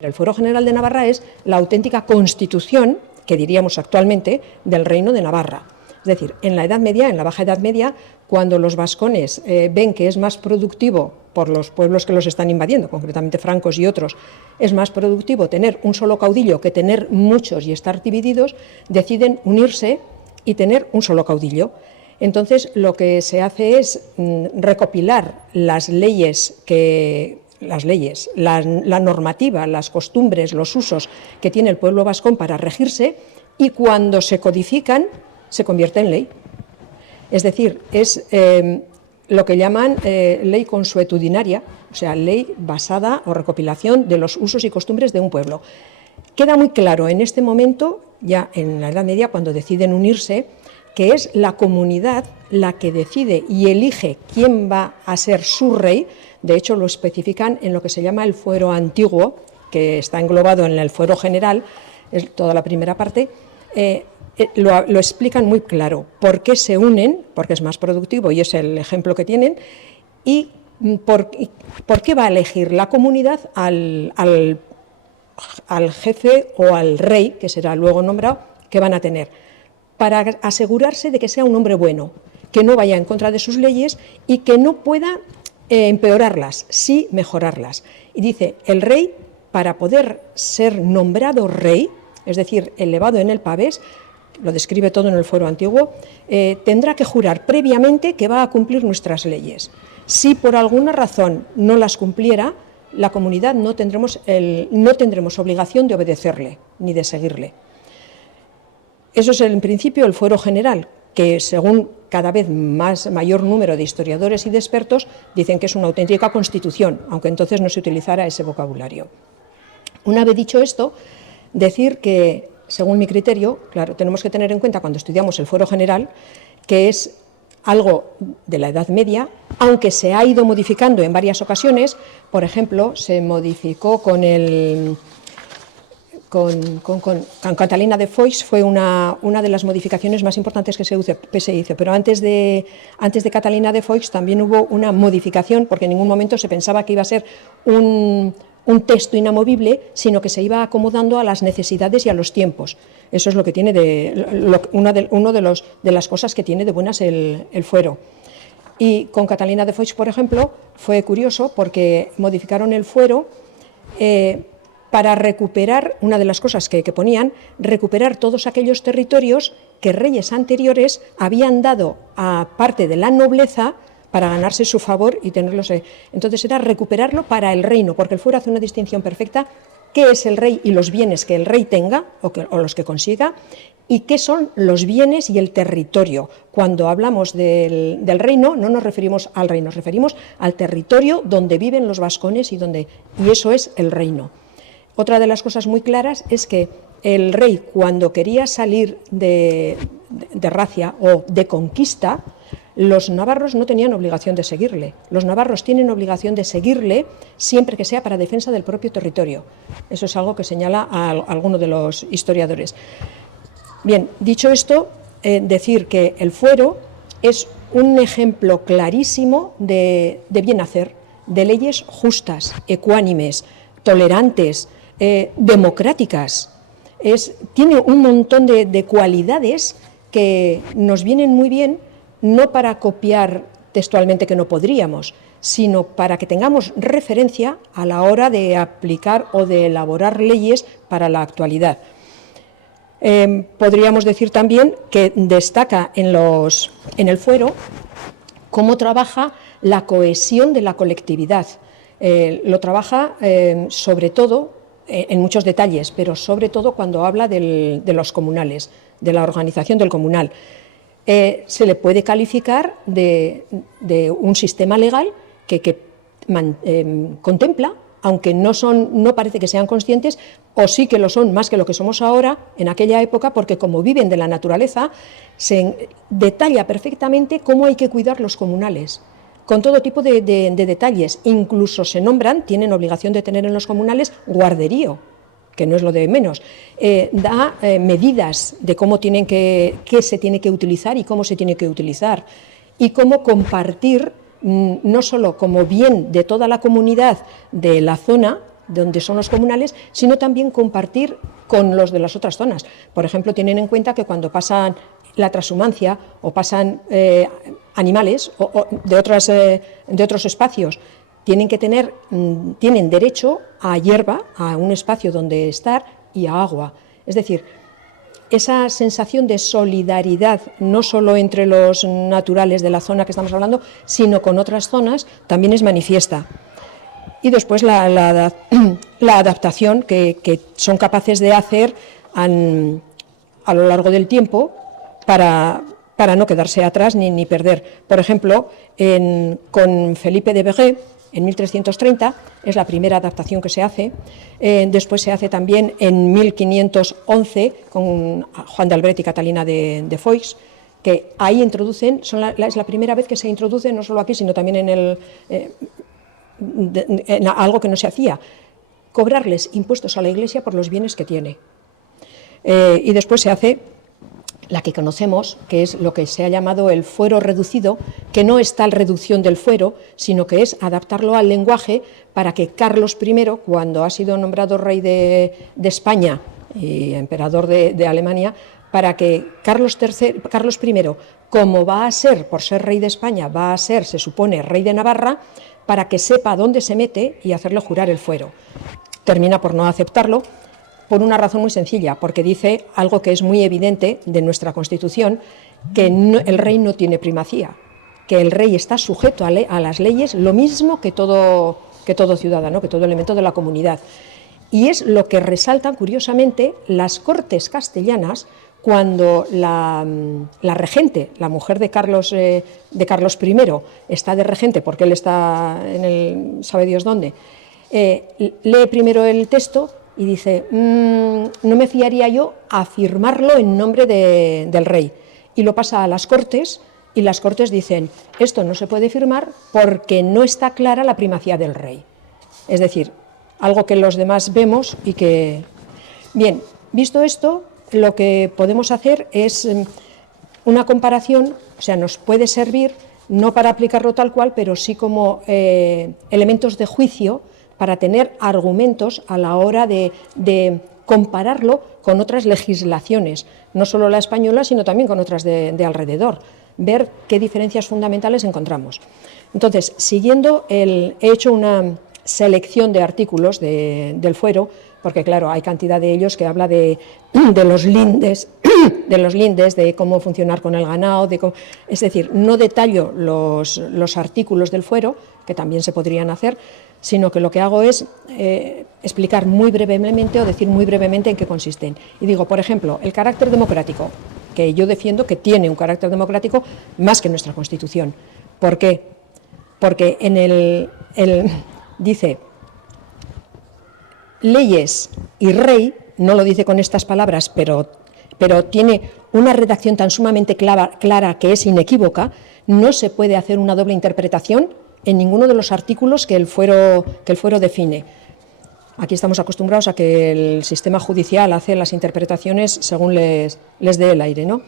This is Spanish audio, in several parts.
El Fuero General de Navarra es la auténtica constitución, que diríamos actualmente, del Reino de Navarra. Es decir, en la Edad Media, en la Baja Edad Media, cuando los vascones ven que es más productivo, por los pueblos que los están invadiendo, concretamente francos y otros, es más productivo tener un solo caudillo que tener muchos y estar divididos, deciden unirse y tener un solo caudillo. Entonces, lo que se hace es recopilar las leyes, la normativa, las costumbres, los usos que tiene el pueblo vascón para regirse, y cuando se codifican, se convierte en ley. Es decir, es lo que llaman ley consuetudinaria, o sea, ley basada o recopilación de los usos y costumbres de un pueblo. Queda muy claro en este momento, ya en la Edad Media, cuando deciden unirse, que es la comunidad la que decide y elige quién va a ser su rey. De hecho, lo especifican en lo que se llama el fuero antiguo, que está englobado en el fuero general, es toda la primera parte. Lo explican muy claro, por qué se unen, porque es más productivo y es el ejemplo que tienen, y por qué va a elegir la comunidad al jefe o al rey, que será luego nombrado, que van a tener, para asegurarse de que sea un hombre bueno, que no vaya en contra de sus leyes y que no pueda empeorarlas, sí mejorarlas. Y dice, el rey, para poder ser nombrado rey, es decir, elevado en el pavés, lo describe todo en el fuero antiguo, tendrá que jurar previamente que va a cumplir nuestras leyes. Si por alguna razón no las cumpliera, la comunidad no tendremos obligación de obedecerle ni de seguirle. Eso es en principio el fuero general, que según cada vez mayor número de historiadores y de expertos dicen que es una auténtica constitución, aunque entonces no se utilizara ese vocabulario. Una vez dicho esto, decir que, según mi criterio, claro, tenemos que tener en cuenta cuando estudiamos el fuero general, que es algo de la Edad Media, aunque se ha ido modificando en varias ocasiones. Por ejemplo, se modificó con Catalina de Foix, fue una de las modificaciones más importantes que se hizo, pero antes de Catalina de Foix también hubo una modificación, porque en ningún momento se pensaba que iba a ser un texto inamovible, sino que se iba acomodando a las necesidades y a los tiempos. Eso es lo que tiene una de las cosas que tiene de buenas el fuero. Y con Catalina de Foix, por ejemplo, fue curioso porque modificaron el fuero para recuperar, una de las cosas que ponían, recuperar todos aquellos territorios que reyes anteriores habían dado a parte de la nobleza para ganarse su favor y tenerlos. Entonces era recuperarlo para el reino, porque el fuero hace una distinción perfecta: qué es el rey y los bienes que el rey tenga o los que consiga, y qué son los bienes y el territorio. Cuando hablamos del reino, no nos referimos al rey, nos referimos al territorio donde viven los vascones y eso es el reino. Otra de las cosas muy claras es que el rey, cuando quería salir de racia o de conquista, los navarros no tenían obligación de seguirle. Los navarros tienen obligación de seguirle siempre que sea para defensa del propio territorio. Eso es algo que señala a alguno de los historiadores. Bien, dicho esto, decir que el fuero es un ejemplo clarísimo de bien hacer, de leyes justas, ecuánimes, tolerantes, democráticas. Tiene un montón de cualidades que nos vienen muy bien, no para copiar textualmente, que no podríamos, sino para que tengamos referencia a la hora de aplicar o de elaborar leyes para la actualidad. Podríamos decir también que destaca en el fuero cómo trabaja la cohesión de la colectividad. Lo trabaja sobre todo en muchos detalles, pero sobre todo cuando habla de los comunales, de la organización del comunal. Se le puede calificar de un sistema legal que contempla, aunque no parece que sean conscientes, o sí que lo son más que lo que somos ahora, en aquella época, porque como viven de la naturaleza, se detalla perfectamente cómo hay que cuidar los comunales, con todo tipo de detalles. Incluso se nombran, tienen obligación de tener en los comunales guarderío, que no es lo de menos. Da medidas de qué se tiene que utilizar y cómo se tiene que utilizar, y cómo compartir, no solo como bien de toda la comunidad de la zona, donde son los comunales, sino también compartir con los de las otras zonas. Por ejemplo, tienen en cuenta que cuando pasan la transhumancia o pasan animales de otros espacios, tienen derecho a hierba, a un espacio donde estar y a agua. Es decir, esa sensación de solidaridad, no solo entre los naturales de la zona que estamos hablando, sino con otras zonas, también es manifiesta. Y después la adaptación que son capaces de hacer a lo largo del tiempo para no quedarse atrás ni perder. Por ejemplo, con Felipe de Béguet, en 1330, es la primera adaptación que se hace. Después se hace también en 1511 con Juan de Albret y Catalina de Foix, que ahí introducen, es la primera vez que se introduce, no solo aquí, sino también en algo que no se hacía, cobrarles impuestos a la Iglesia por los bienes que tiene. Y después se hace la que conocemos, que es lo que se ha llamado el fuero reducido, que no es tal reducción del fuero, sino que es adaptarlo al lenguaje para que Carlos I, cuando ha sido nombrado rey de España y emperador de Alemania, para que Carlos I, como va a ser, por ser rey de España, va a ser, se supone, rey de Navarra, para que sepa dónde se mete y hacerle jurar el fuero. Termina por no aceptarlo, por una razón muy sencilla, porque dice algo que es muy evidente de nuestra Constitución, que el rey no tiene primacía, que el rey está sujeto a las leyes lo mismo que todo ciudadano, que todo elemento de la comunidad. Y es lo que resaltan, curiosamente, las Cortes castellanas cuando la regente, la mujer de Carlos I, está de regente, porque él está en el sabe Dios dónde, lee primero el texto y dice, no me fiaría yo a firmarlo en nombre del rey. Y lo pasa a las Cortes, y las Cortes dicen, esto no se puede firmar porque no está clara la primacía del rey. Es decir, algo que los demás vemos y que... Bien, visto esto, lo que podemos hacer es una comparación, o sea, nos puede servir, no para aplicarlo tal cual, pero sí como elementos de juicio, para tener argumentos a la hora de compararlo con otras legislaciones, no solo la española, sino también con otras de alrededor, ver qué diferencias fundamentales encontramos. Entonces, siguiendo, he hecho una selección de artículos del fuero, porque claro, hay cantidad de ellos que habla de los lindes, de cómo funcionar con el ganado, es decir, no detallo los artículos del fuero, que también se podrían hacer, sino que lo que hago es explicar muy brevemente o decir muy brevemente en qué consisten. Y digo, por ejemplo, el carácter democrático, que yo defiendo que tiene un carácter democrático más que nuestra Constitución. ¿Por qué? Porque dice leyes y rey, no lo dice con estas palabras, pero tiene una redacción tan sumamente clara que es inequívoca, no se puede hacer una doble interpretación en ninguno de los artículos que el fuero define. Aquí estamos acostumbrados a que el sistema judicial hace las interpretaciones según les dé el aire, ¿no?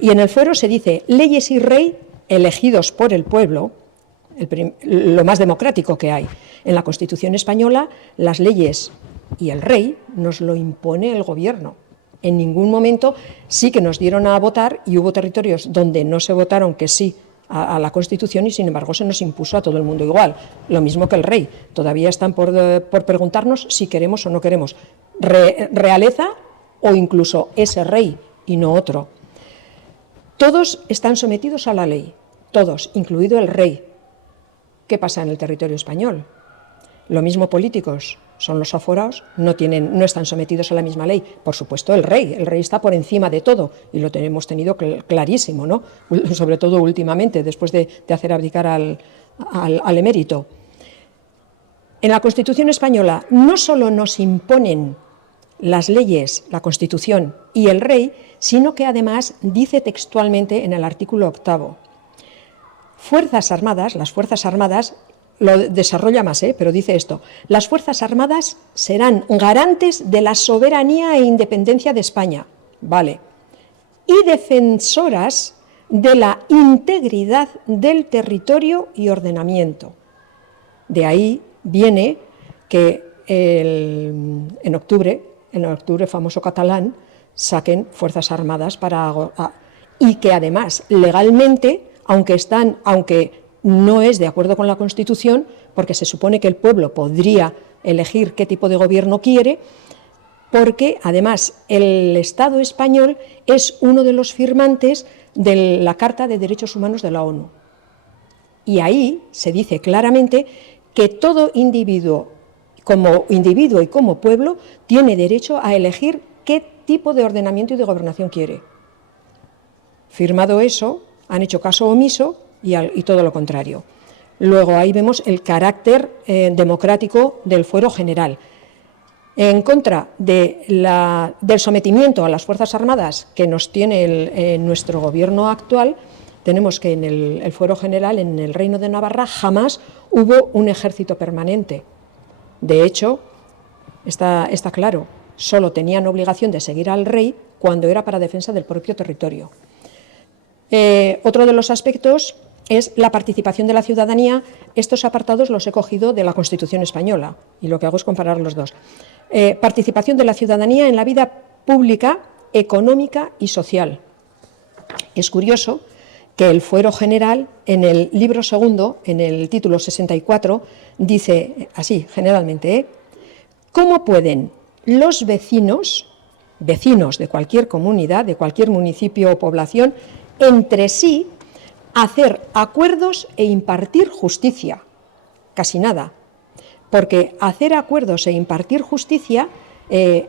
Y en el fuero se dice leyes y rey elegidos por el pueblo, lo más democrático que hay. En la Constitución española, las leyes y el rey nos lo impone el gobierno. En ningún momento sí que nos dieron a votar y hubo territorios donde no se votaron que sí a la Constitución y sin embargo se nos impuso a todo el mundo igual, lo mismo que el rey. Todavía están por preguntarnos si queremos o no queremos realeza o incluso ese rey y no otro. Todos están sometidos a la ley, todos, incluido el rey. ¿Qué pasa en el territorio español? Lo mismo políticos, son los aforados, no están sometidos a la misma ley. Por supuesto, el rey está por encima de todo y lo hemos tenido clarísimo, ¿no? Sobre todo últimamente, después de hacer abdicar al emérito. En la Constitución española no solo nos imponen las leyes, la Constitución y el rey, sino que además dice textualmente en el artículo 8, Fuerzas Armadas, las Fuerzas Armadas, lo desarrolla más, pero dice esto, las Fuerzas Armadas serán garantes de la soberanía e independencia de España, vale, y defensoras de la integridad del territorio y ordenamiento. De ahí viene que en octubre, famoso catalán, saquen fuerzas armadas y que además legalmente, aunque no es de acuerdo con la Constitución, porque se supone que el pueblo podría elegir qué tipo de gobierno quiere, porque además el Estado español es uno de los firmantes de la Carta de Derechos Humanos de la ONU. Y ahí se dice claramente que todo individuo y como pueblo tiene derecho a elegir qué tipo de ordenamiento y de gobernación quiere. Firmado eso, han hecho caso omiso y todo lo contrario. Luego ahí vemos el carácter democrático del fuero general. En contra del sometimiento a las Fuerzas Armadas que nos tiene nuestro gobierno actual, tenemos que en el fuero general, en el Reino de Navarra, jamás hubo un ejército permanente. De hecho, está claro, solo tenían obligación de seguir al rey cuando era para defensa del propio territorio. Otro de los aspectos es la participación de la ciudadanía. Estos apartados los he cogido de la Constitución española y lo que hago es comparar los dos. Participación de la ciudadanía en la vida pública, económica y social. Es curioso que el fuero general, en el libro segundo, en el título 64, dice así, generalmente, ¿cómo pueden los vecinos de cualquier comunidad, de cualquier municipio o población, entre sí hacer acuerdos e impartir justicia? Casi nada, porque hacer acuerdos e impartir justicia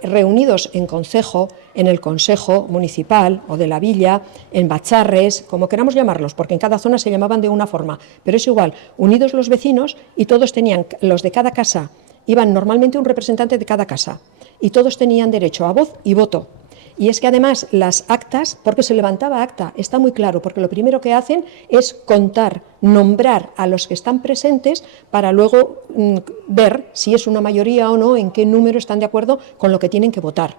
reunidos en concejo, en el consejo municipal o de la villa, en bacharres, como queramos llamarlos, porque en cada zona se llamaban de una forma, pero es igual, unidos los vecinos y todos tenían, los de cada casa, iban normalmente un representante de cada casa y todos tenían derecho a voz y voto. Y es que además las actas, porque se levantaba acta, está muy claro, porque lo primero que hacen es contar, nombrar a los que están presentes para luego ver si es una mayoría o no, en qué número están de acuerdo con lo que tienen que votar.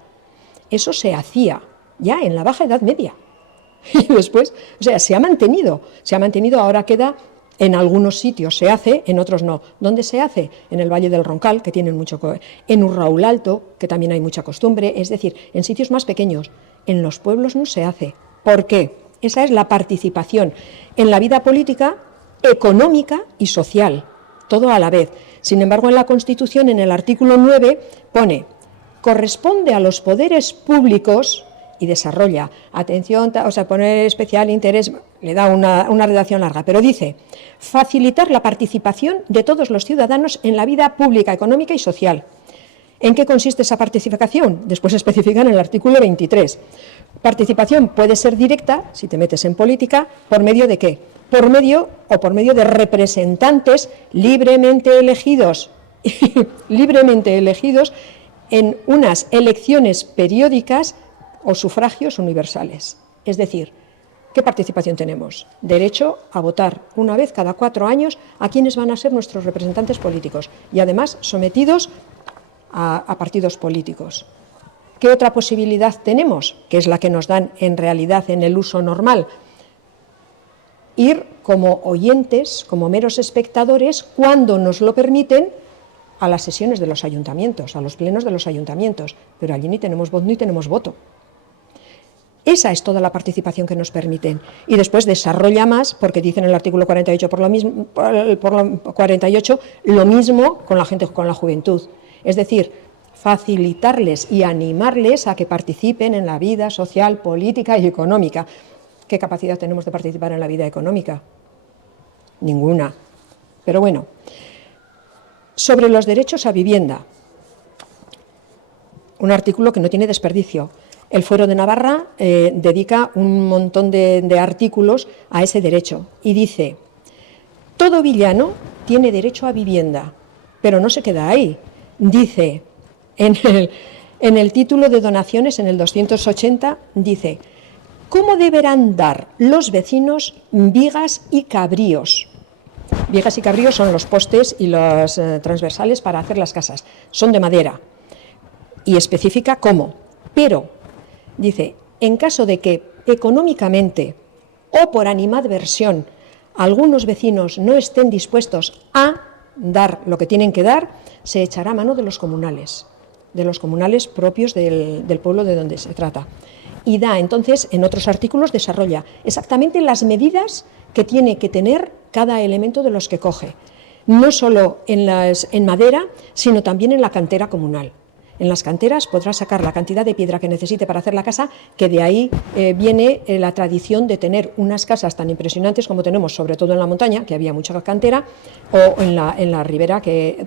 Eso se hacía ya en la Baja Edad Media. Y después, o sea, se ha mantenido, ahora queda. En algunos sitios se hace, en otros no. ¿Dónde se hace? En el Valle del Roncal, que tienen mucho, en Urraul Alto, que también hay mucha costumbre, es decir, en sitios más pequeños. En los pueblos no se hace. ¿Por qué? Esa es la participación en la vida política, económica y social, todo a la vez. Sin embargo, en la Constitución, en el artículo 9, pone, corresponde a los poderes públicos, y desarrolla, atención, o sea, poner especial interés, le da una redacción larga, pero dice, facilitar la participación de todos los ciudadanos en la vida pública, económica y social. ¿En qué consiste esa participación? Después especifica en el artículo 23. Participación puede ser directa, si te metes en política, ¿por medio de qué? Por medio de representantes libremente elegidos en unas elecciones periódicas o sufragios universales. Es decir, ¿qué participación tenemos? Derecho a votar una vez cada 4 años a quienes van a ser nuestros representantes políticos y además sometidos a partidos políticos. ¿Qué otra posibilidad tenemos? Que es la que nos dan en realidad en el uso normal. Ir como oyentes, como meros espectadores, cuando nos lo permiten, a las sesiones de los ayuntamientos, a los plenos de los ayuntamientos. Pero allí ni tenemos voz ni tenemos voto. Esa es toda la participación que nos permiten. Y después desarrolla más, porque dice en el artículo 48 lo mismo con la gente, con la juventud. Es decir, facilitarles y animarles a que participen en la vida social, política y económica. ¿Qué capacidad tenemos de participar en la vida económica? Ninguna. Pero bueno, sobre los derechos a vivienda, un artículo que no tiene desperdicio. El Fuero de Navarra dedica un montón de artículos a ese derecho y dice, todo villano tiene derecho a vivienda, pero no se queda ahí. Dice, en el título de donaciones, en el 280, dice, ¿cómo deberán dar los vecinos vigas y cabríos? Vigas y cabríos son los postes y los transversales para hacer las casas. Son de madera. Y especifica cómo. Pero, dice, en caso de que económicamente o por animadversión algunos vecinos no estén dispuestos a, dar lo que tienen que dar, se echará a mano de los comunales propios del pueblo de donde se trata. Y da, entonces, en otros artículos desarrolla exactamente las medidas que tiene que tener cada elemento de los que coge, no solo en madera, sino también en la cantera comunal. En las canteras podrá sacar la cantidad de piedra que necesite para hacer la casa, que de ahí viene la tradición de tener unas casas tan impresionantes como tenemos, sobre todo en la montaña, que había mucha cantera, o en la ribera,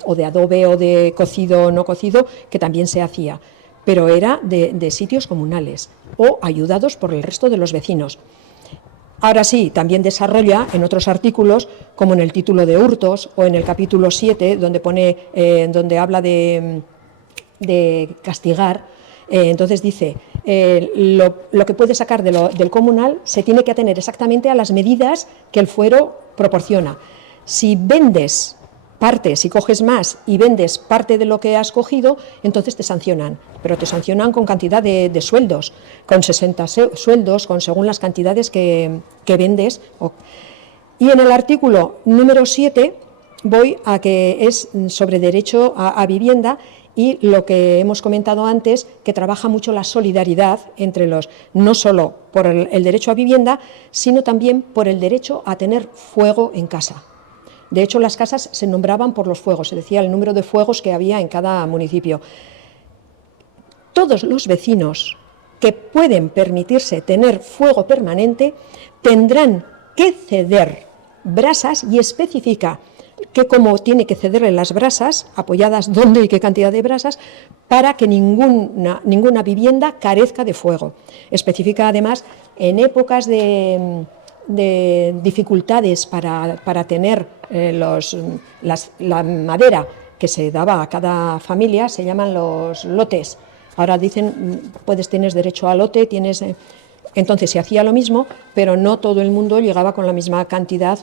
o de adobe o de cocido o no cocido, que también se hacía, pero era de sitios comunales o ayudados por el resto de los vecinos. Ahora sí, también desarrolla en otros artículos, como en el título de hurtos o en el capítulo 7, donde habla de castigar, entonces dice, lo que puede sacar del comunal se tiene que atener exactamente a las medidas que el fuero proporciona. Si vendes parte, si coges más y vendes parte de lo que has cogido, entonces te sancionan, pero te sancionan con cantidad de sueldos, con 60 sueldos, según las cantidades que vendes. Y en el artículo número 7 voy a que es sobre derecho a vivienda, y lo que hemos comentado antes, que trabaja mucho la solidaridad entre no solo por el derecho a vivienda, sino también por el derecho a tener fuego en casa. De hecho, las casas se nombraban por los fuegos, se decía el número de fuegos que había en cada municipio. Todos los vecinos que pueden permitirse tener fuego permanente tendrán que ceder brasas, y especifica que cómo tiene que cederle las brasas, apoyadas dónde y qué cantidad de brasas, para que ninguna vivienda carezca de fuego. Especifica además, en épocas de dificultades para tener la madera que se daba a cada familia, se llaman los lotes. Ahora dicen, tienes derecho a lote, entonces se hacía lo mismo, pero no todo el mundo llegaba con la misma cantidad.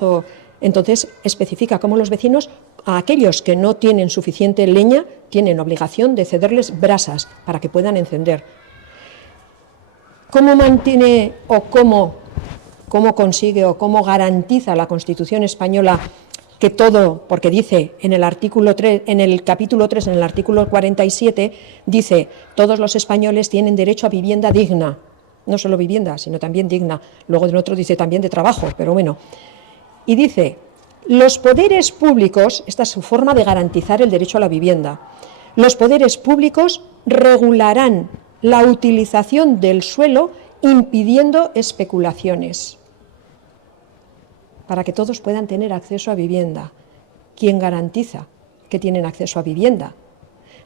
Entonces especifica cómo los vecinos, a aquellos que no tienen suficiente leña, tienen obligación de cederles brasas para que puedan encender. ¿Cómo mantiene o cómo consigue o cómo garantiza la Constitución española que todo? Porque dice en el artículo 3, en el capítulo 3, en el artículo 47, dice: todos los españoles tienen derecho a vivienda digna. No solo vivienda, sino también digna. Luego en otro dice también de trabajo, pero bueno. Y dice, los poderes públicos, esta es su forma de garantizar el derecho a la vivienda, los poderes públicos regularán la utilización del suelo impidiendo especulaciones, para que todos puedan tener acceso a vivienda. ¿Quién garantiza que tienen acceso a vivienda?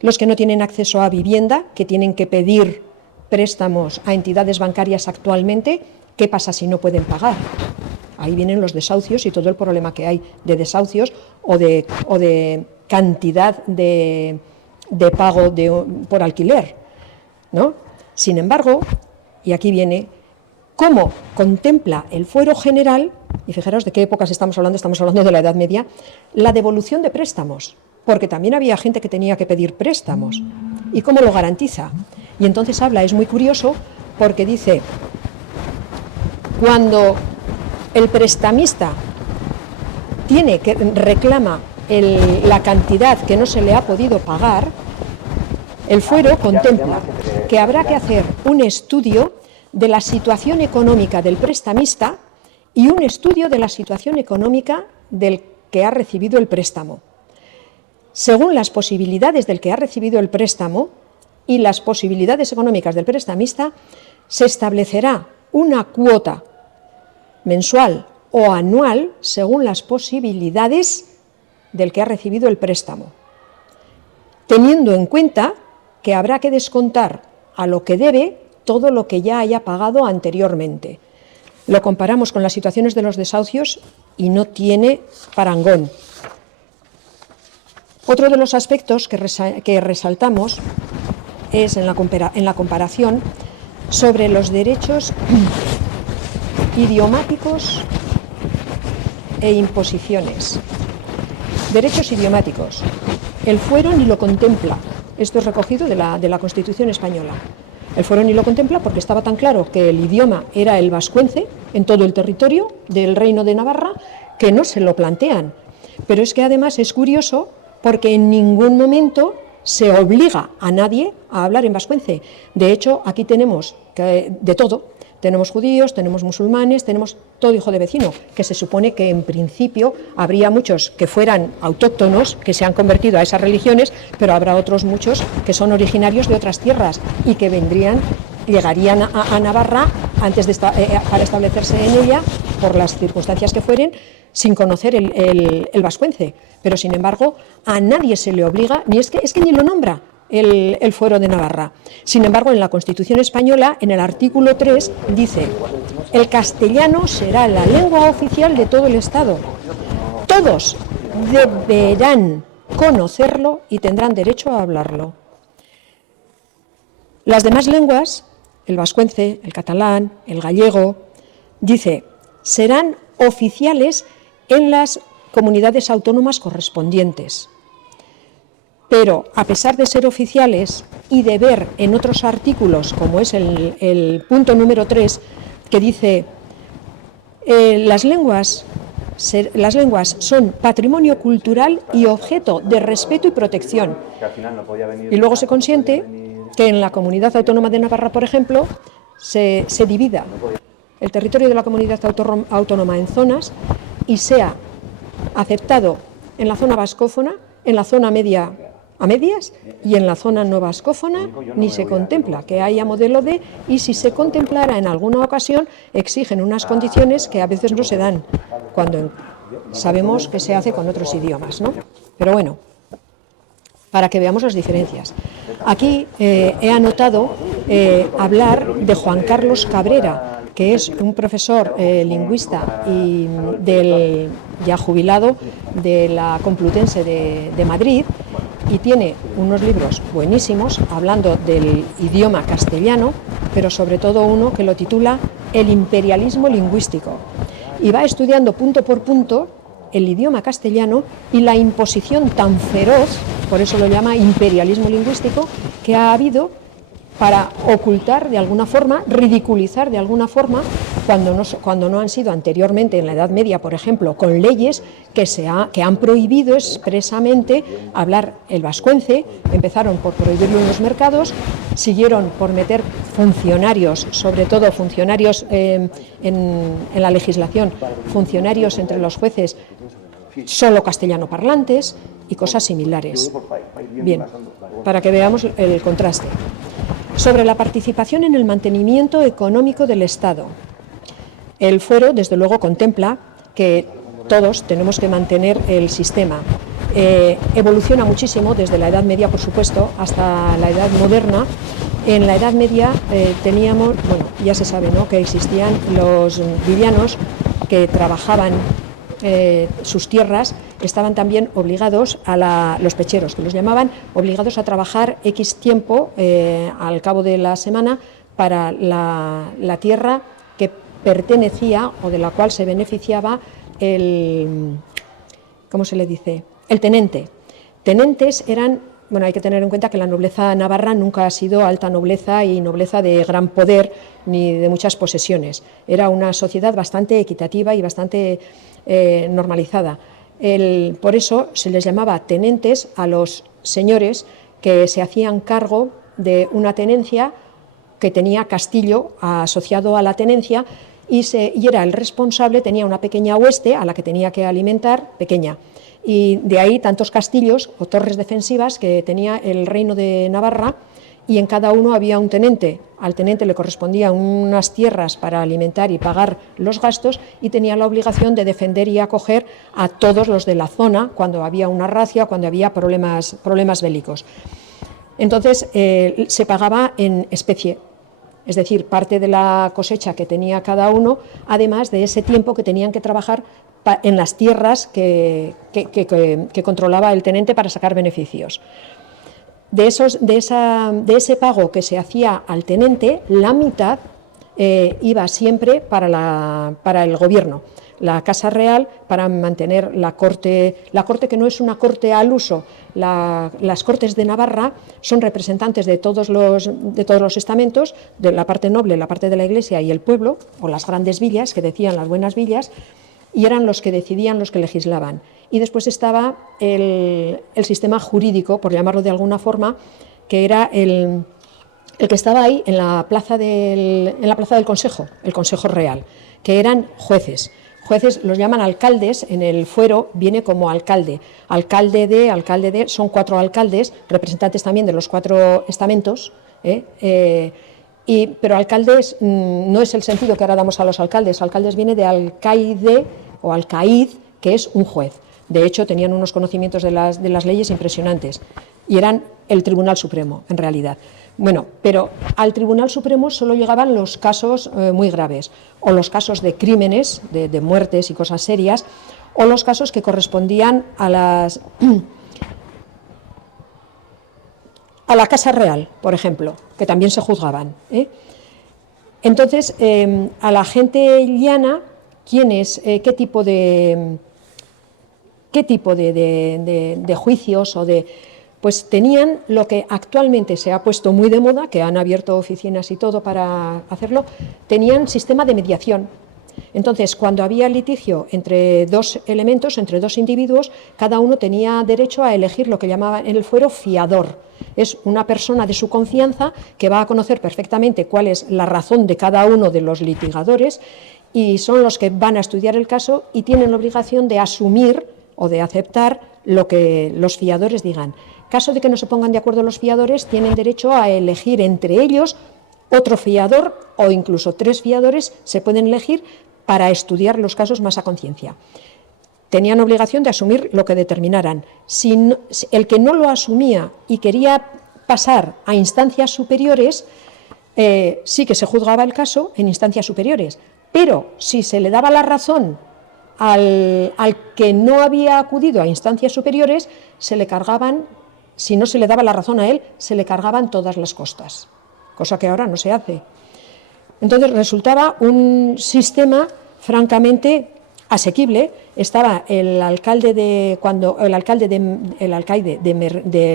Los que no tienen acceso a vivienda, que tienen que pedir préstamos a entidades bancarias actualmente, ¿qué pasa si no pueden pagar? Ahí vienen los desahucios y todo el problema que hay de desahucios o de cantidad de pago por alquiler, ¿no? Sin embargo, y aquí viene, ¿cómo contempla el fuero general? Y fijaros de qué épocas estamos hablando de la Edad Media, la devolución de préstamos, porque también había gente que tenía que pedir préstamos. ¿Y cómo lo garantiza? Y entonces es muy curioso, porque dice, cuando el prestamista reclama la cantidad que no se le ha podido pagar, el fuero contempla que habrá que hacer un estudio de la situación económica del prestamista y un estudio de la situación económica del que ha recibido el préstamo. Según las posibilidades del que ha recibido el préstamo y las posibilidades económicas del prestamista, se establecerá una cuota mensual o anual según las posibilidades del que ha recibido el préstamo, teniendo en cuenta que habrá que descontar a lo que debe todo lo que ya haya pagado anteriormente. Lo comparamos con las situaciones de los desahucios y no tiene parangón. Otro de los aspectos que resaltamos es en la comparación sobre los derechos idiomáticos e imposiciones. Derechos idiomáticos. El fuero ni lo contempla. Esto es recogido de la Constitución española. El fuero ni lo contempla porque estaba tan claro que el idioma era el vascuence en todo el territorio del Reino de Navarra, que no se lo plantean. Pero es que además es curioso porque en ningún momento se obliga a nadie a hablar en vascuence. De hecho, aquí tenemos de todo. Tenemos judíos, tenemos musulmanes, tenemos todo hijo de vecino, que se supone que en principio habría muchos que fueran autóctonos, que se han convertido a esas religiones, pero habrá otros muchos que son originarios de otras tierras y que llegarían a Navarra para establecerse en ella, por las circunstancias que fueren, sin conocer el vascuence. Pero, sin embargo, a nadie se le obliga, es que ni lo nombra el Fuero de Navarra. Sin embargo, en la Constitución española, en el artículo 3, dice: el castellano será la lengua oficial de todo el Estado. Todos deberán conocerlo y tendrán derecho a hablarlo. Las demás lenguas, el vascuence, el catalán, el gallego, dice, serán oficiales en las comunidades autónomas correspondientes. Pero, a pesar de ser oficiales y de ver en otros artículos, como es el punto número 3, que dice las lenguas son patrimonio cultural y objeto de respeto y protección. Y luego se consiente que en la Comunidad Autónoma de Navarra, por ejemplo, se divida el territorio de la Comunidad Autónoma en zonas y sea aceptado en la zona vascófona, en la zona media a medias, y en la zona no vascófona ni se contempla que haya modelo D, y si se contemplara en alguna ocasión exigen unas condiciones que a veces no se dan cuando sabemos que se hace con otros idiomas, ¿no? Pero bueno, para que veamos las diferencias. Aquí he anotado hablar de Juan Carlos Cabrera, que es un profesor lingüista y ya jubilado de la Complutense de Madrid, y tiene unos libros buenísimos hablando del idioma castellano, pero sobre todo uno que lo titula El imperialismo lingüístico, y va estudiando punto por punto el idioma castellano y la imposición tan feroz, por eso lo llama imperialismo lingüístico, que ha habido para ocultar de alguna forma, ridiculizar de alguna forma, cuando no han sido anteriormente en la Edad Media, por ejemplo, con leyes que han prohibido expresamente hablar el vascuence. Empezaron por prohibirlo en los mercados, siguieron por meter funcionarios, sobre todo funcionarios en la legislación, funcionarios entre los jueces solo castellano parlantes y cosas similares. Bien, para que veamos el contraste. Sobre la participación en el mantenimiento económico del Estado. El fuero, desde luego, contempla que todos tenemos que mantener el sistema. Evoluciona muchísimo desde la Edad Media, por supuesto, hasta la Edad Moderna. En la Edad Media teníamos, bueno, ya se sabe, ¿no?, que existían los villanos que trabajaban sus tierras, estaban también obligados los pecheros, que los llamaban, obligados a trabajar X tiempo al cabo de la semana para la tierra que pertenecía o de la cual se beneficiaba ¿cómo se le dice?, el tenente. Tenentes eran, bueno, hay que tener en cuenta que la nobleza navarra nunca ha sido alta nobleza y nobleza de gran poder ni de muchas posesiones. Era una sociedad bastante equitativa y bastante normalizada. Por eso se les llamaba tenentes a los señores que se hacían cargo de una tenencia que tenía castillo asociado a la tenencia y era el responsable, tenía una pequeña hueste a la que tenía que alimentar, pequeña. Y de ahí tantos castillos o torres defensivas que tenía el reino de Navarra, y en cada uno había un tenente. Al tenente le correspondían unas tierras para alimentar y pagar los gastos, y tenía la obligación de defender y acoger a todos los de la zona cuando había una racia, cuando había problemas bélicos. Entonces se pagaba en especie, es decir, parte de la cosecha que tenía cada uno, además de ese tiempo que tenían que trabajar en las tierras que controlaba el tenente para sacar beneficios. De ese pago que se hacía al tenente, la mitad iba siempre para el gobierno, la Casa Real, para mantener la corte que no es una corte al uso. Las Cortes de Navarra son representantes de todos los estamentos, de la parte noble, la parte de la Iglesia y el pueblo, o las grandes villas, que decían las buenas villas, y eran los que decidían, los que legislaban. Y después estaba el sistema jurídico, por llamarlo de alguna forma, que era el que estaba ahí en la plaza del Consejo, el Consejo Real, que eran jueces. Jueces los llaman alcaldes, en el fuero viene como alcalde. Alcalde de, son 4 alcaldes, representantes también de los 4 estamentos, pero alcaldes no es el sentido que ahora damos a los alcaldes. Alcaldes viene de alcaide o alcaid, que es un juez. De hecho, tenían unos conocimientos de las leyes impresionantes y eran el Tribunal Supremo, en realidad. Bueno, pero al Tribunal Supremo solo llegaban los casos muy graves, o los casos de crímenes, de muertes y cosas serias, o los casos que correspondían a la Casa Real, por ejemplo, que también se juzgaban. Entonces, a la gente llana, qué tipo de juicios o de... Pues tenían lo que actualmente se ha puesto muy de moda, que han abierto oficinas y todo para hacerlo, tenían sistema de mediación. Entonces, cuando había litigio entre 2 elementos, entre 2 individuos, cada uno tenía derecho a elegir lo que llamaban en el fuero fiador. Es una persona de su confianza que va a conocer perfectamente cuál es la razón de cada uno de los litigadores y son los que van a estudiar el caso y tienen la obligación de asumir o de aceptar lo que los fiadores digan. Caso de que no se pongan de acuerdo los fiadores, tienen derecho a elegir entre ellos otro fiador o incluso 3 fiadores se pueden elegir para estudiar los casos más a conciencia. Tenían obligación de asumir lo que determinaran. Si el que no lo asumía y quería pasar a instancias superiores, sí que se juzgaba el caso en instancias superiores, pero si se le daba la razón al que no había acudido a instancias superiores, se le cargaban, si no se le daba la razón a él, se le cargaban todas las costas, cosa que ahora no se hace. Entonces resultaba un sistema francamente asequible. Estaba el alcaide de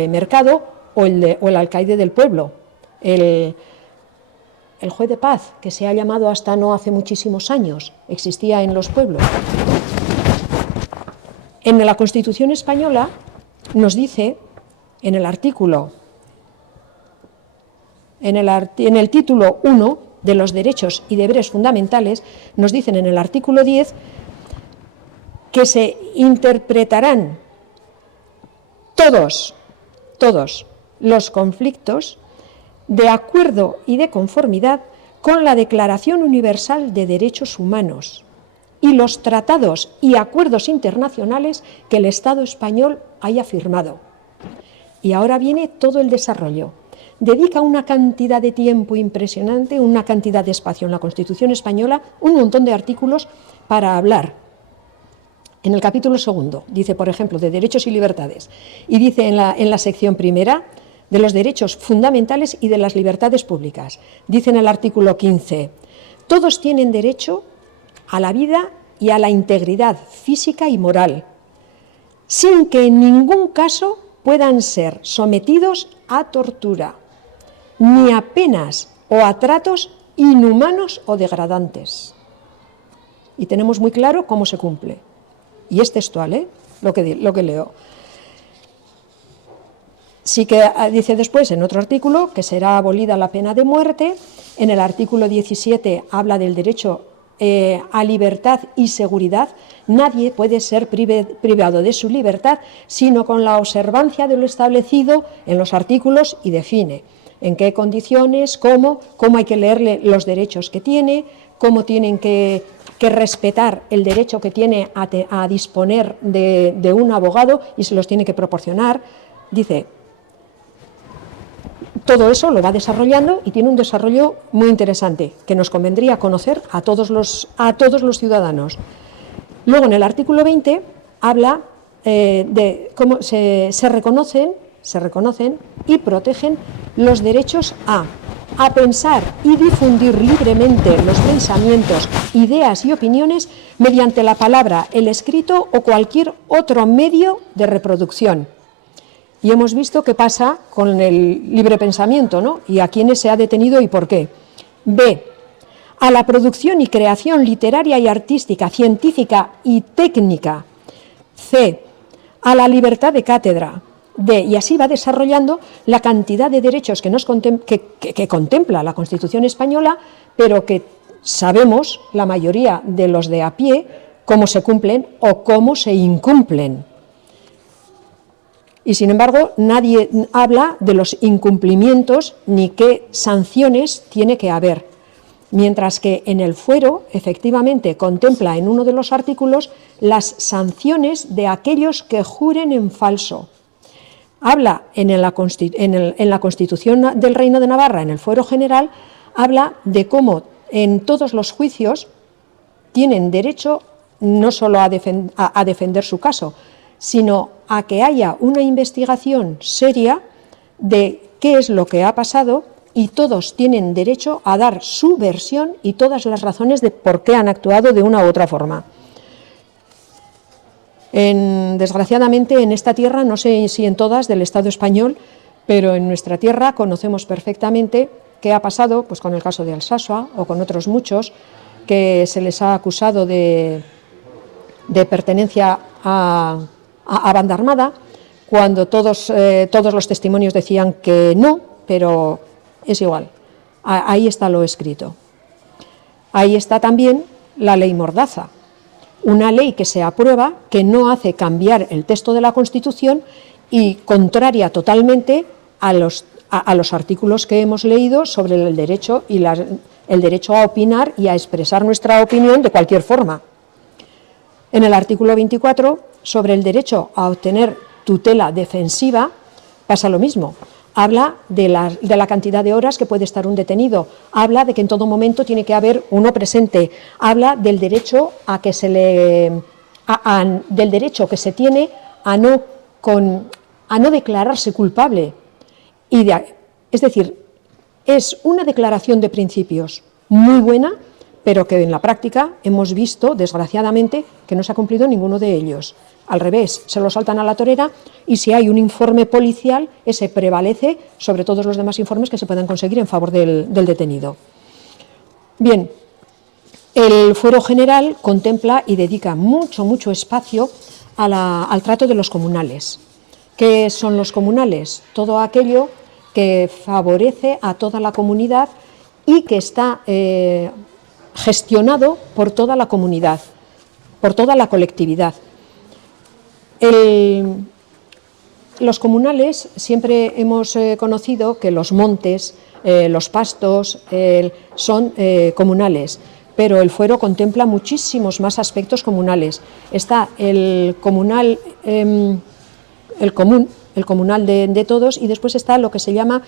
mercado o el alcaide del pueblo, el juez de paz, que se ha llamado hasta no hace muchísimos años, existía en los pueblos. En la Constitución española nos dice, en el artículo, en el título 1 de los derechos y deberes fundamentales, nos dicen en el artículo 10 que se interpretarán todos los conflictos de acuerdo y de conformidad con la Declaración Universal de Derechos Humanos y los tratados y acuerdos internacionales que el Estado español haya firmado. Y ahora viene todo el desarrollo. Dedica una cantidad de tiempo impresionante, una cantidad de espacio en la Constitución española, un montón de artículos para hablar. En el capítulo 2 dice, por ejemplo, de derechos y libertades, y dice en la sección primera de los derechos fundamentales y de las libertades públicas. Dice en el artículo 15, todos tienen derecho a la vida y a la integridad física y moral, sin que en ningún caso puedan ser sometidos a tortura, ni a penas o a tratos inhumanos o degradantes. Y tenemos muy claro cómo se cumple. Y es textual, lo que leo. Sí que dice después en otro artículo que será abolida la pena de muerte. En el artículo 17 habla del derecho a libertad y seguridad. Nadie puede ser privado de su libertad sino con la observancia de lo establecido en los artículos y define en qué condiciones, cómo hay que leerle los derechos que tiene, cómo tienen que respetar el derecho que tiene a disponer de un abogado y se los tiene que proporcionar. Dice, todo eso lo va desarrollando y tiene un desarrollo muy interesante que nos convendría conocer a todos los ciudadanos. Luego, en el artículo 20, habla de cómo se reconocen y protegen los derechos a pensar y difundir libremente los pensamientos, ideas y opiniones mediante la palabra, el escrito o cualquier otro medio de reproducción. Y hemos visto qué pasa con el libre pensamiento, ¿no? Y a quiénes se ha detenido y por qué. B. a la producción y creación literaria y artística, científica y técnica. C, a la libertad de cátedra. D, y así va desarrollando la cantidad de derechos que contempla la Constitución española, pero que sabemos, la mayoría de los de a pie, cómo se cumplen o cómo se incumplen. Y sin embargo, nadie habla de los incumplimientos ni qué sanciones tiene que haber. Mientras que en el fuero, efectivamente, contempla en uno de los artículos las sanciones de aquellos que juren en falso. Habla en la Constitución del Reino de Navarra, en el fuero general, habla de cómo en todos los juicios tienen derecho no solo a defender su caso, sino a que haya una investigación seria de qué es lo que ha pasado, y todos tienen derecho a dar su versión y todas las razones de por qué han actuado de una u otra forma. Desgraciadamente, en esta tierra, no sé si en todas del Estado español, pero en nuestra tierra conocemos perfectamente qué ha pasado, pues con el caso de Alsasua o con otros muchos, que se les ha acusado de pertenencia a banda armada, cuando todos los testimonios decían que no, pero es igual. Ahí está lo escrito. Ahí está también la ley Mordaza, una ley que se aprueba, que no hace cambiar el texto de la Constitución y contraria totalmente a los artículos que hemos leído sobre el derecho el derecho a opinar y a expresar nuestra opinión de cualquier forma. En el artículo 24, sobre el derecho a obtener tutela defensiva, pasa lo mismo. Habla de la cantidad de horas que puede estar un detenido, habla de que en todo momento tiene que haber uno presente, habla del derecho a que del derecho que se tiene a no declararse culpable. Es decir, es una declaración de principios muy buena, pero que en la práctica hemos visto, desgraciadamente, que no se ha cumplido ninguno de ellos. Al revés, se lo saltan a la torera, y si hay un informe policial, ese prevalece sobre todos los demás informes que se puedan conseguir en favor del detenido. Bien, el fuero general contempla y dedica mucho espacio al trato de los comunales. ¿Qué son los comunales? Todo aquello que favorece a toda la comunidad y que está gestionado por toda la comunidad, por toda la colectividad. Los comunales siempre hemos conocido que los montes, los pastos son comunales, pero el fuero contempla muchísimos más aspectos comunales. Está el comunal de todos, y después está lo que se llama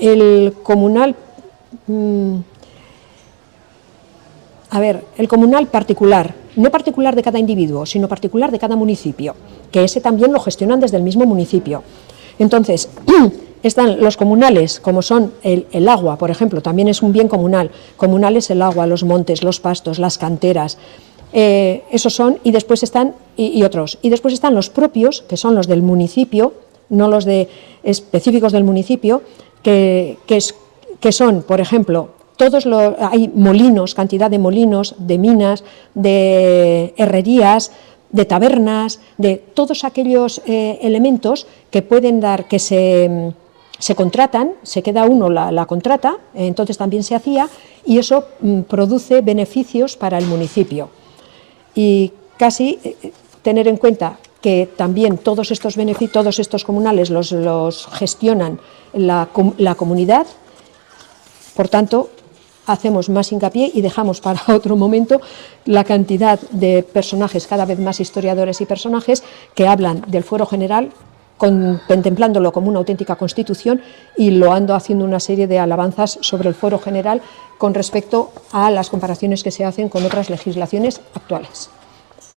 el comunal el comunal particular, no particular de cada individuo, sino particular de cada municipio, que ese también lo gestionan desde el mismo municipio. Entonces, están los comunales, como son el agua, por ejemplo, también es un bien comunal. Comunal es el agua, los montes, los pastos, las canteras, esos son, y después están, y otros. Y después están los propios, que son los del municipio, no los específicos del municipio, que son, por ejemplo, hay molinos, cantidad de molinos, de minas, de herrerías, de tabernas, de todos aquellos elementos que pueden dar, que se contratan, se queda uno la contrata, entonces también se hacía, y eso produce beneficios para el municipio. Y casi tener en cuenta que también todos estos beneficios, todos estos comunales los gestionan la comunidad. Por tanto, hacemos más hincapié y dejamos para otro momento la cantidad de personajes, cada vez más historiadores y personajes, que hablan del fuero general, contemplándolo como una auténtica constitución, y loando, haciendo una serie de alabanzas sobre el fuero general con respecto a las comparaciones que se hacen con otras legislaciones actuales.